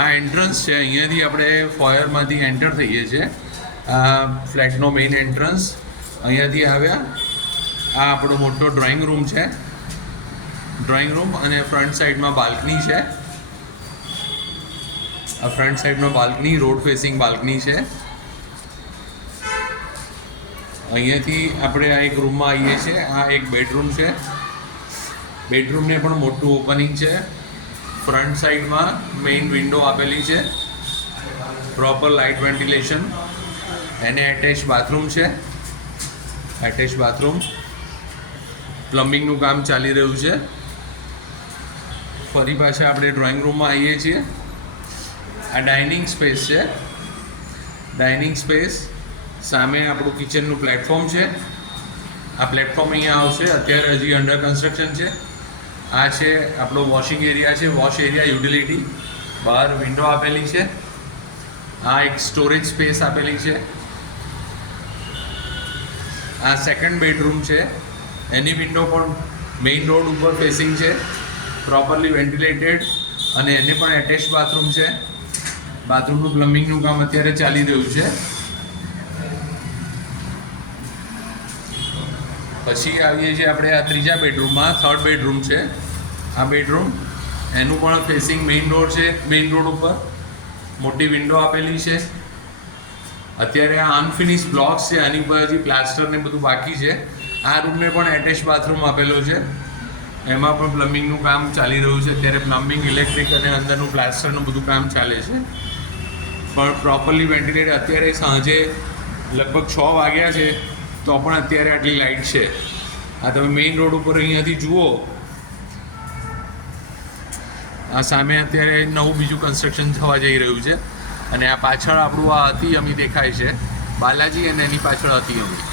આ એન્ટ્રન્સ છે, અહીંયાથી આપણે ફોયરમાંથી એન્ટર થઈએ છીએ. આ ફ્લેટનો મેઇન એન્ટ્રન્સ અહીંયાથી આવ્યા. આ આપણો મોટો ડ્રોઈંગ રૂમ છે, ડ્રોઈંગ રૂમ, અને ફ્રન્ટ સાઈડમાં બાલ્કની છે. આ ફ્રન્ટ સાઈડમાં બાલ્કની, રોડ ફેસિંગ બાલ્કની છે. અહીંયાથી આપણે આ એક રૂમમાં આવીએ છીએ. આ એક બેડરૂમ છે, બેડરૂમને પણ મોટું ઓપનિંગ છે. ફ્રન્ટ સાઈડમાં મેઇન વિન્ડો આપેલી છે, પ્રોપર લાઇટ વેન્ટિલેશન. એને એટેચ બાથરૂમ છે, એટેચ બાથરૂમ. પ્લમ્બિંગનું કામ ચાલી રહ્યું છે. ફરી પાછા આપણે ડ્રોઈંગ રૂમમાં આવીએ છીએ. આ ડાઇનિંગ સ્પેસ છે, ડાઇનિંગ સ્પેસ. સામે આપણું કિચનનું પ્લેટફોર્મ છે. આ પ્લેટફોર્મ અહીંયા આવશે, અત્યારે હજી અંડર કન્સ્ટ્રક્શન છે. આ છે આપણો વોશિંગ એરિયા છે, વોશ એરિયા યુટિલિટી. બહાર વિન્ડો આપેલી છે. આ એક સ્ટોરેજ સ્પેસ આપેલી છે. આ સેકન્ડ બેડરૂમ છે, એની વિન્ડો પણ મેઇન રોડ ઉપર ફેસિંગ છે, પ્રોપરલી વેન્ટિલેટેડ, અને એને પણ એટેચ બાથરૂમ છે. બાથરૂમનું પ્લમ્બિંગનું કામ અત્યારે ચાલી રહ્યું છે. પછી આવીએ છીએ આપણે આ ત્રીજા બેડરૂમમાં. થર્ડ બેડરૂમ છે આ બેડરૂમ. એનું પણ ફેસિંગ મેઇન રોડ છે, મેઇન રોડ ઉપર મોટી વિન્ડો આપેલી છે. અત્યારે આ અનફિનિશ બ્લોક્સ છે, આની ઉપર હજી પ્લાસ્ટર ને બધું બાકી છે. આ રૂમને પણ એટેચ બાથરૂમ આપેલો છે, એમાં પણ પ્લમ્બિંગનું કામ ચાલી રહ્યું છે. અત્યારે પ્લમ્બિંગ, ઇલેક્ટ્રિક અને અંદરનું પ્લાસ્ટરનું બધું કામ ચાલે છે, પણ પ્રોપરલી વેન્ટિલેટેડ. અત્યારે સાંજે લગભગ 6 વાગ્યા છે, તો પણ અત્યારે આટલી લાઇટ છે. આ તમે મેઇન રોડ ઉપર અહીંયાથી જુઓ. આ સામે અત્યારે નવું બીજું કન્સ્ટ્રક્શન થવા જઈ રહ્યું છે, અને આ પાછળ આપણું આ અતિ અમી દેખાય છે, બાલાજી, અને એની પાછળ અતિ અમી.